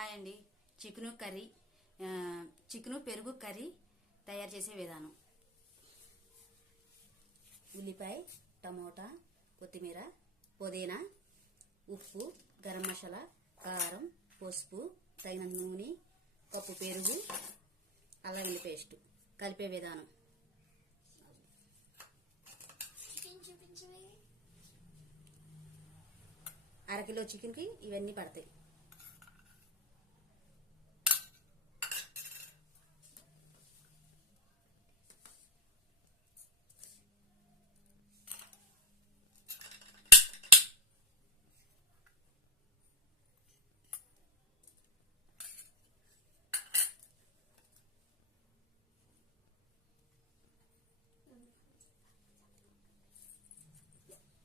Hi అండి. Chicken పెరుగు curry తయారు చేసే విధానం. ఉల్లిపాయ, టమోటా, కొత్తిమీర, పుదీనా, ఉప్పు, గరం మసాలా, కారం, పసుపు, తగినంత నూనె, కప్పు పెరుగు, అల్లం వెల్లుల్లి పేస్ట్. కలిపే విధానం. అరకిలో చికెన్కి ఇవన్నీ పడతాయి.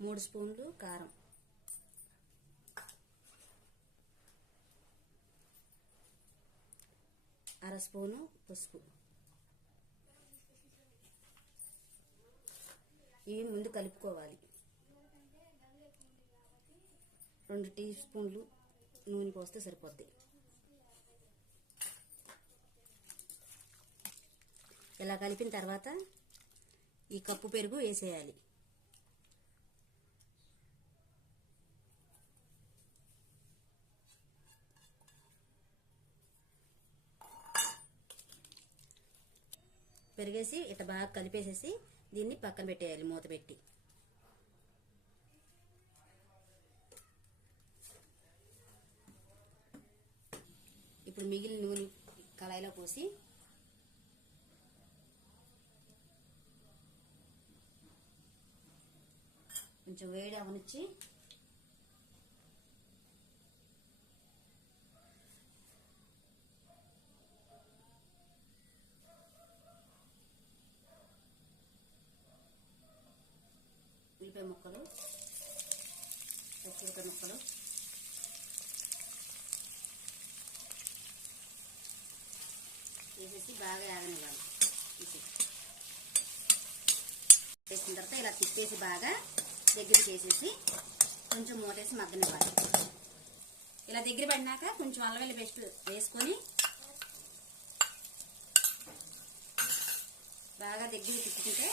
మూడు స్పూన్లు కారం, అర స్పూను పసుపు. ఇవి ముందు కలుపుకోవాలి. 2 టీ స్పూన్లు నూనె పోస్తే సరిపోద్ది. ఇలా కలిపిన తర్వాత ఈ కప్పు పెరుగు వేసేయాలి. పెరిగేసి ఇట్లా బాగా కలిపేసేసి దీన్ని పక్కన పెట్టేయాలి మూత పెట్టి. ఇప్పుడు మిగిలిన నూనె కళాయిలో పోసి కొంచెం వేడి అవనిచ్చి ఉల్లిపాయ ముక్కలు, పచ్చిమిరపకాయ ముక్కలు, వేసేసి బాగా యాగనివ్వాలి. వేసిన తర్వాత ఇలా తిప్పేసి బాగా దగ్గరికి వేసేసి కొంచెం మూతేసి మగ్గనివ్వాలి. ఇలా దగ్గర పడినాక కొంచెం అల్లం వెల్లుల్లి పేస్ట్ వేసుకొని బాగా దగ్గర తిప్పుకుంటే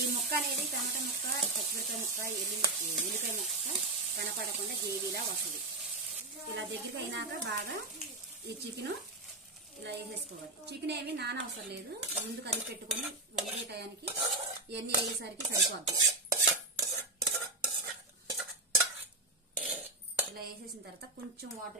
ఈ ముక్క అనేది టమాటా ముక్క, పచ్చిమిరపకాయ ముక్క, ఉల్లిపాయ ముక్క కనపడకుండా గ్రేవీలా వస్తుంది. ఇలా దగ్గరికి అయినాక బాగా ఈ చికెను ఇలా వేసేసుకోవాలి. చికెన్ ఏమి నానవసరం లేదు, ముందు కలిపి పెట్టుకొని వండే టయానికి ఇవన్నీ వేసేసరికి సరిపోద్ది. ఇలా వేసేసిన తర్వాత కొంచెం వాటర్